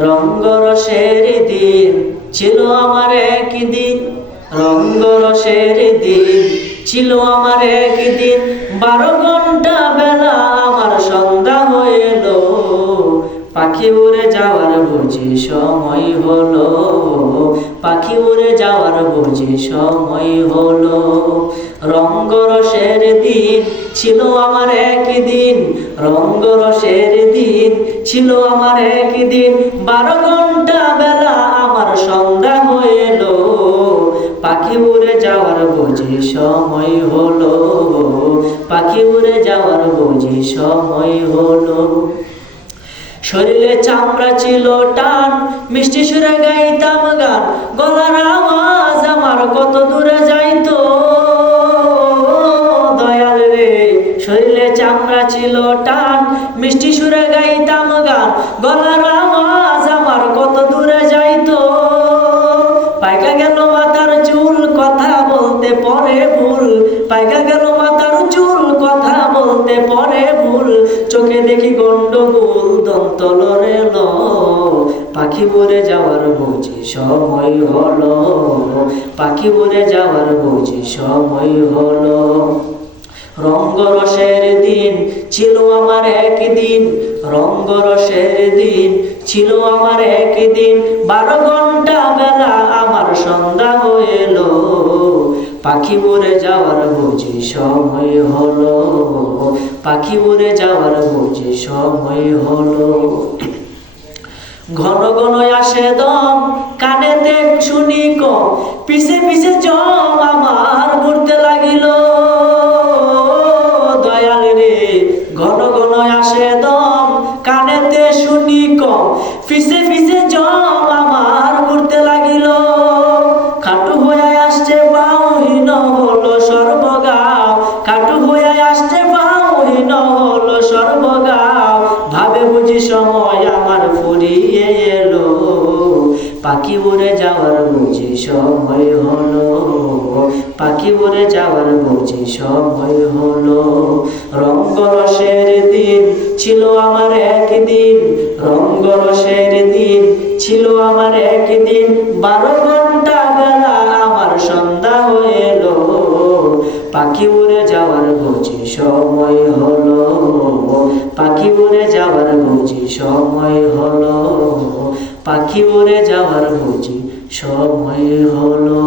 রঙ্গরসের দিন ছিল আমার একদিন, রঙ্গরসের দিন ছিল আমার একদিন। 12 ঘন্টা বেলা আমার সন্ধ্যা হইল, পাখি উড়ে যাওয়ার বুঝি সময় হলো, পাখি উড়ে যাওয়ার বুঝি সময় হলো। রঙ্গরসের দিন ছিল আমার একদিন, রঙ্গরসের দিন ছিল আমার একদিন। 12 ঘন্টা বেলা আমার সন্ধ্যা হইল, পাখি উড়ে যাওয়ার বুঝি সময় হলো, পাখি উড়ে যাওয়ার বুঝি সময় হলো। শরীরে চামড়া ছিল টান, মিষ্টি সুরে গাইতাম গান, গলার আওয়াজ আমার কত দূরে যাইতো। দয়াল রে, শরীরে চামড়া ছিল টান, মিষ্টি সুরে গাইতাম গান, গলার আওয়াজ আমার কত দূরে যাইতো। পাইকা গেল মাথার চুল, কথা বলতে পরে ভুল, পাইকা গেল মাথার চুল, কথা বলতে পরে ভুল। চোখে দেখি গন্ডগোল, দন্ত লড়ে ল, পাখি উড়ে যাওয়ার বুঝি সময় হলো, পাখি উড়ে যাওয়ার বুঝি সময় হলো। রঙ্গরসের দিন ছিল আমার একদিন, রঙ্গরসের দিন ছিল আমার একদিন। 12 ঘন্টা বেলা আমার সন্ধ্যা হইল, পাখি উড়ে যাওয়ার বুঝি সময় হলো, পাখি উড়ে যাওয়ার বুঝি সময় হলো। ঘন ঘন আসে দম, কানেতে শুনি কম, পিছে পিছে জম আমার ঘুরতে লাগিল। দয়াল রে, ঘন ঘন আসে দম, কানেতে শুনি কম, পিছে পিছে জম আমার ঘুরতে লাগিল। খাটু হয়ে আসছে বাউহীন হলো সর্বগাও, খাটু হয়ে আসছে বাউহীন হলো সর্বগাও। ভাবে বুঝি সময় আমার ফুরিয়ে এলো, পাখি উড়ে যাওয়ার বুঝি সময় হলো, পাখি উড়ে যাওয়ার বুঝি সময় হলো। রঙ্গরসের দিন ছিল আমার একদিন, রঙ্গরসের দিন ছিল আমার একদিন। 12 ঘন্টা বেলা আমার সন্ধ্যা হইল, পাখি উড়ে যাওয়ার বুঝি সময় হলো, পাখি উড়ে যাওয়ার বুঝি সময় হলো, পাখি উড়ে যাওয়ার বুঝি সময় হলো।